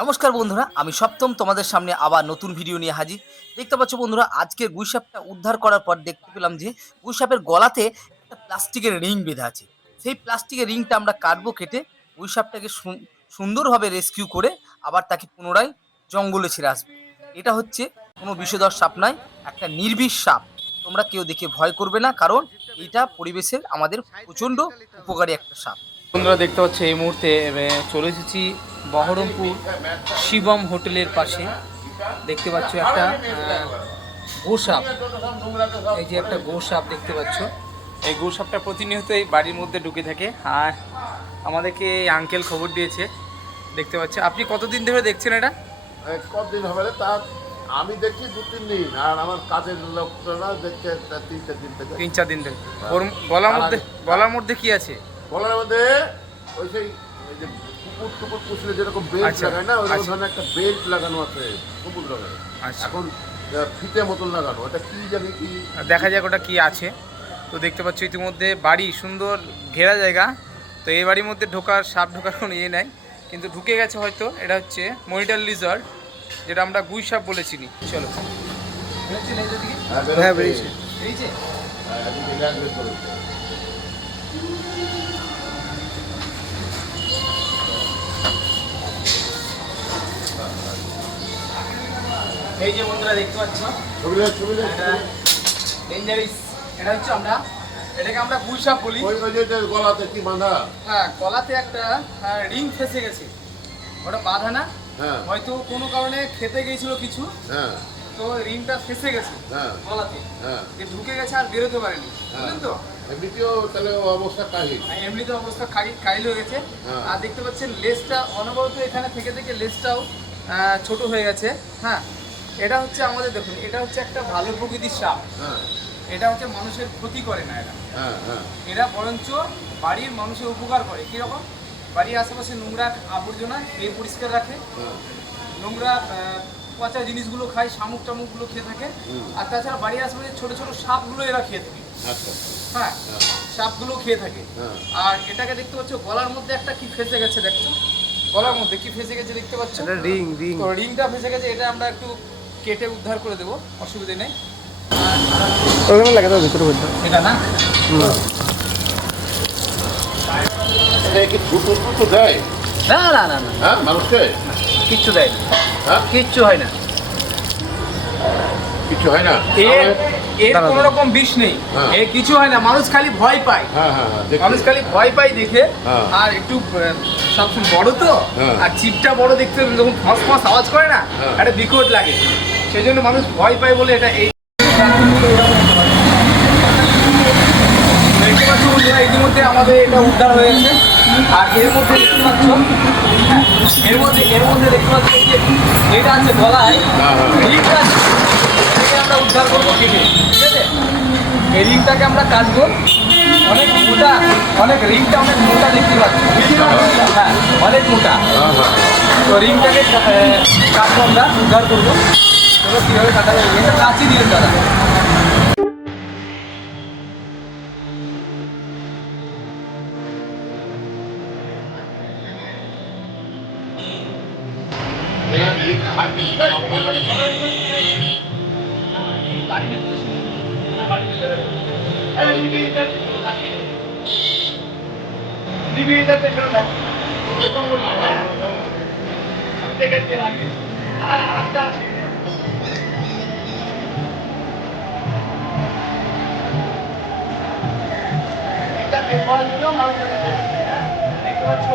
নমস্কার বন্ধুরা, আমি সপ্তম তোমাদের সামনে আবার নতুন ভিডিও নিয়ে হাজির। দেখতে পাচ্ছ বন্ধুরা, আজকের গুইসাপটা উদ্ধার করার পর দেখতে পেলাম যে গুইসাপের গলাতে একটা প্লাস্টিকের রিং বেঁধে আছে। সেই প্লাস্টিকের রিংটা আমরা কাটবো, কেটে গুইসাপটাকে সুন্দরভাবে রেস্কিউ করে আবার তাকে পুনরায় জঙ্গলে ছেড়ে আসবো। এটা হচ্ছে কোনো বিষধর সাপ নয়, একটা নির্বিষ সাপ। তোমরা কেউ দেখে ভয় করবে না, কারণ এইটা পরিবেশের আমাদের প্রচণ্ড উপকারী একটা সাপ। বন্ধুরা দেখতে পাচ্ছ এই মুহূর্তে চলে এসেছি বহরমপুর শিবম হোটেলের পাশে। দেখতে পাচ্ছ একটা গোসাপ, এই যে একটা গোসাপ দেখতে পাচ্ছ। এই গোসাপটা প্রতিনিয়ত এই বাড়ির মধ্যে ঢুকে থাকে, আর আমাদেরকে এই আঙ্কেল খবর দিয়েছে। দেখতে পাচ্ছ, আপনি কতদিন ধরে দেখছেন এটা? কতদিন হবে তা আমি দেখছি 2-3 দিন, আর আমার কাজের লোকরা দেখছে 3-4 দিন থেকে। 3-4 দিন ধরে। ওর গলার মধ্যে কি আছে? গলার মধ্যে ওই সেই ওই যে কুকুর টুকুর পুষলে যেরকম বেল্ট আচ্ছা, লাগায় না, ওই আচ্ছা। ধরনের একটা বেল্ট লাগানো আছে সবুজ রঙের। আচ্ছা, এখন ফিতে মতন লাগানো, ওটা কি জানি কি। দেখা যাক ওটা কি আছে। তো দেখতে পাচ্ছ ইতিমধ্যে বাড়ি সুন্দর ঘেরা জায়গা, তো এই বাড়ির মধ্যে সাপ ঢোকার কোনো ইয়ে নাই, কিন্তু ঢুকে গেছে হয়তো। এটা হচ্ছে মনিটর লিজার্ড, যেটা আমরা গুই সাপ বলে চিনি। চলো। হ্যাঁ, বেরিয়েছে। হ্যাঁ, এদিকে ল্যান্ড বের করেছে। এই যে বন্ধুরা দেখতে পাচ্ছ, ছবি ডেঞ্জারিস। এটা হচ্ছে এটাকে আমরা গুই সাপ বলি। ওই যে গলাতে কি বাঁধা? হ্যাঁ, গলাতে একটা রিং ফেসে গেছে, ওটা বাঁধা না। হ্যাঁ, হয়তো কোনো কারণে খেতে গিয়েছিল কিছু, হ্যাঁ, তো রিংটা ফেসে গেছে হ্যাঁ, গলাতে, হ্যাঁ, ঢুকে গেছে আর বেরোতে পারেনি, বুঝলেন তো। এমনিতেও তাহলে অবস্থা কাহিল। এমনিতে অবস্থা কাইল হয়ে গেছে। হ্যাঁ। আর দেখতে পাচ্ছেন লেজটা অনবরত এখানে থেকে থেকে লেজটাও ছোট হয়ে গেছে। হ্যাঁ, এটা হচ্ছে আমাদের, দেখুন, এটা হচ্ছে একটা ভালো প্রকৃতির সাপ। হ্যাঁ, এটা হচ্ছে মানুষের ক্ষতি করে না, হ্যাঁ, হ্যাঁ, এরা বরঞ্চ বাড়ির মানুষের উপকার করে। কীরকম? বাড়ির আশেপাশে নোংরা আবর্জনা খেয়ে পরিষ্কার রাখে, হ্যাঁ, নোংরা পচা জিনিসগুলো খায়, শামুক টামুকগুলো খেয়ে থাকে। আর তাছাড়া বাড়ির আশেপাশে ছোট ছোট সাপগুলো এরা খেয়ে থাকে। আচ্ছা, হ্যাঁ, সাপগুলো খেয়ে থাকে। হ্যাঁ। আর এটাকে দেখতে পাচ্ছ গলার মধ্যে একটা কি ফেসে গেছে, দেখছো গলার মধ্যে কি ফেসে গেছে, দেখতে পাচ্ছ রিং তো রিংটা ফেসে গেছে। এটা আমরা একটু কেটে উদ্ধার করে দেবো, অসুবিধা নেই। এটা না, এটা কি ছুটো দেয়? না না না না, হ্যাঁ, মানুষকে কিচ্ছু দেয় না, হ্যাঁ, কিচ্ছু হয় না। কিছু হয় না। এর কোনো রকম বিষ নেই, হ্যাঁ। এর কিছু হয় না। মানুষ খালি ভয় পায়, হ্যাঁ, হ্যাঁ, হ্যাঁ, দেখি। মানুষ খালি ভয় পায় দেখে। হ্যাঁ। আর একটু সবসময় বড় তো, হ্যাঁ। আর চিপটা বড় দেখতে, যখন ফস ফস আওয়াজ করে না, হ্যাঁ। একটা বিকট লাগে। সেই জন্য মানুষ ভয় পায় বলে এটা এই দেখতে পাচ্ছ বন্ধুরা, ইতিমধ্যে আমাদের এটা উদ্ধার হয়েছে। আর এর মধ্যে দেখতে পাচ্ছ, হ্যাঁ, এর মধ্যে দেখতে পাচ্ছ যে এটা আছে গলায়, হ্যাঁ, হ্যাঁ। রিংটা আছে, এটাকে আমরা উদ্ধার করবো কেটে, ঠিক আছে? এই রিংটাকে আমরা কাটবো, অনেক মোটা, অনেক রিংটা অনেক মোটা দেখতে পাচ্ছ। হ্যাঁ, অনেক মোটা। হ্যাঁ, হ্যাঁ। তো রিংটাকে কাটবো, আমরা উদ্ধার করবো। চলো কীভাবে কাটা যাবে, এটা কাঁচি দিলেন দাদা। দেখতে পাচ্ছ